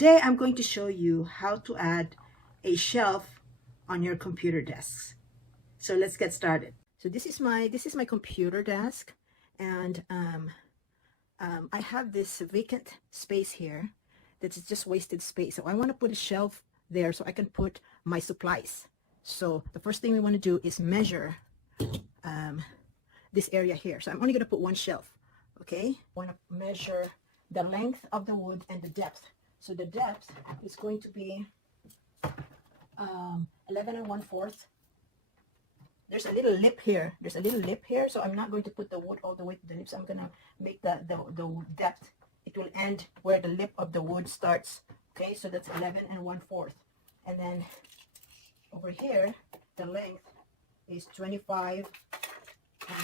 Today I'm going to show you how to add a shelf on your computer desk. So let's get started. So this is my computer desk, and I have this vacant space here that's just wasted space. So I want to put a shelf there so I can put my supplies. So the first thing we want to do is measure this area here. So I'm only going to put one shelf. Okay, I want to measure the length of the wood and the depth. So the depth is going to be 11 1/4. There's a little lip here. There's a little lip here, so I'm not going to put the wood all the way to the lips. I'm gonna make the depth. It will end where the lip of the wood starts. Okay, so that's 11 1/4. And then over here, the length is 25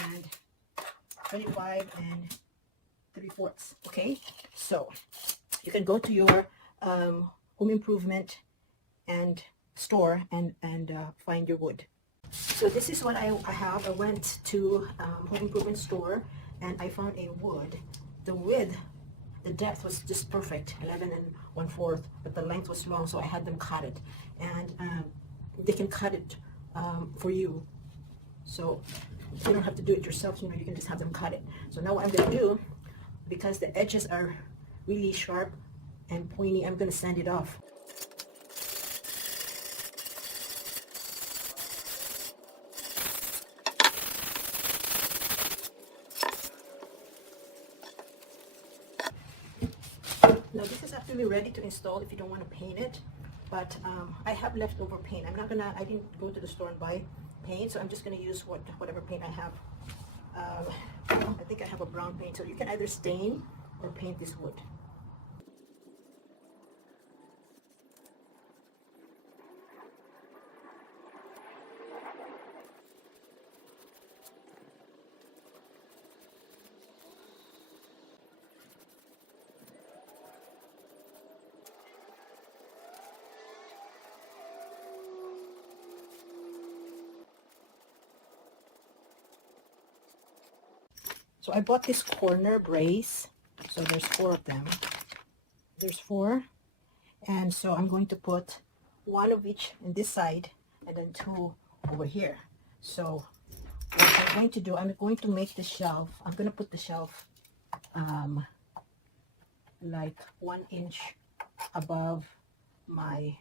and 3/4. Okay, so you can go to your home improvement and store and find your wood. So this is what I have. I went to home improvement store and I found a wood. The width, the depth was just perfect, 11 1/4, but the length was long, so I had them cut it, and they can cut it for you. So you don't have to do it yourself. You know, you can just have them cut it. So now what I'm going to do, because the edges are really sharp and pointy, I'm going to sand it off. Now this is actually ready to install if you don't want to paint it, but I have leftover paint. I didn't go to the store and buy paint, so I'm just going to use whatever paint I have. I think I have a brown paint, so you can either stain or paint this wood. So I bought this corner brace. So there's 4 of them. There's 4. And so I'm going to put 1 of each in this side and then 2 over here. So what I'm going to do, I'm going to make the shelf. I'm going to put the shelf like 1 inch above my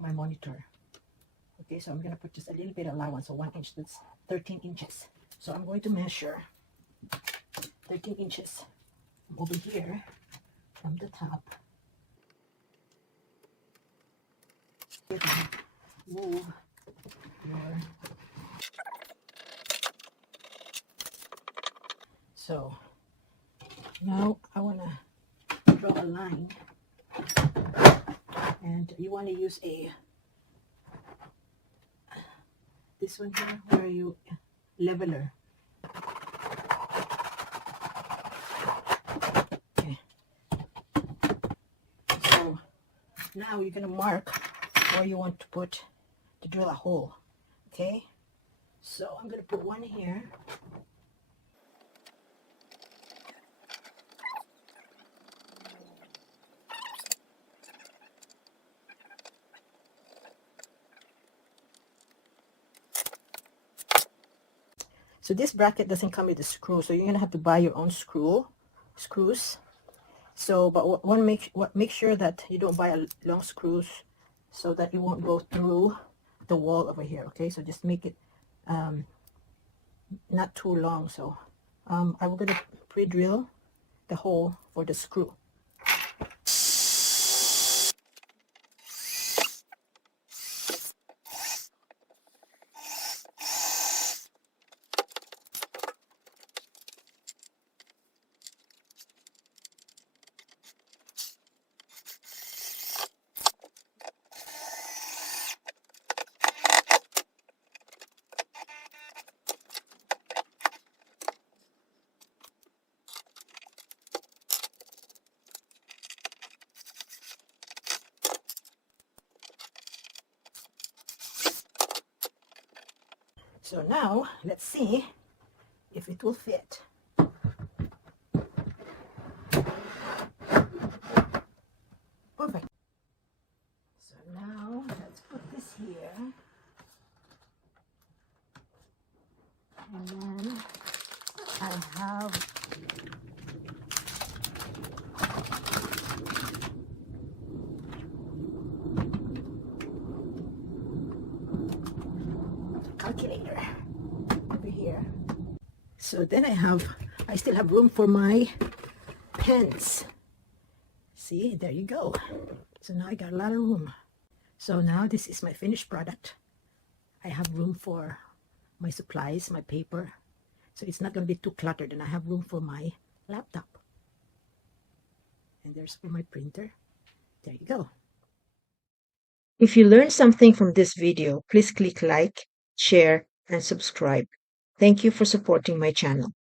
monitor. Okay, so I'm going to put just a little bit of allowance. So 1 inch, that's 13 inches. So I'm going to measure 13 inches over here from the top. Move your, so now I want to draw a line, and you want to use this one here, where you leveler. Okay. So now you're gonna mark where you want to drill a hole. Okay. So I'm gonna put 1 here. So this bracket doesn't come with a screw, so you're gonna have to buy your own screws. So, but make sure that you don't buy long screws, so that it won't go through the wall over here. Okay, so just make it not too long. So I'm gonna pre-drill the hole for the screw. So now let's see if it will fit. So then I still have room for my pens. See, there you go. So now I got a lot of room. So now this is my finished product. I have room for my supplies, my paper. So it's not going to be too cluttered, and I have room for my laptop. And there's for my printer. There you go. If you learned something from this video, please click like, share, and subscribe. Thank you for supporting my channel.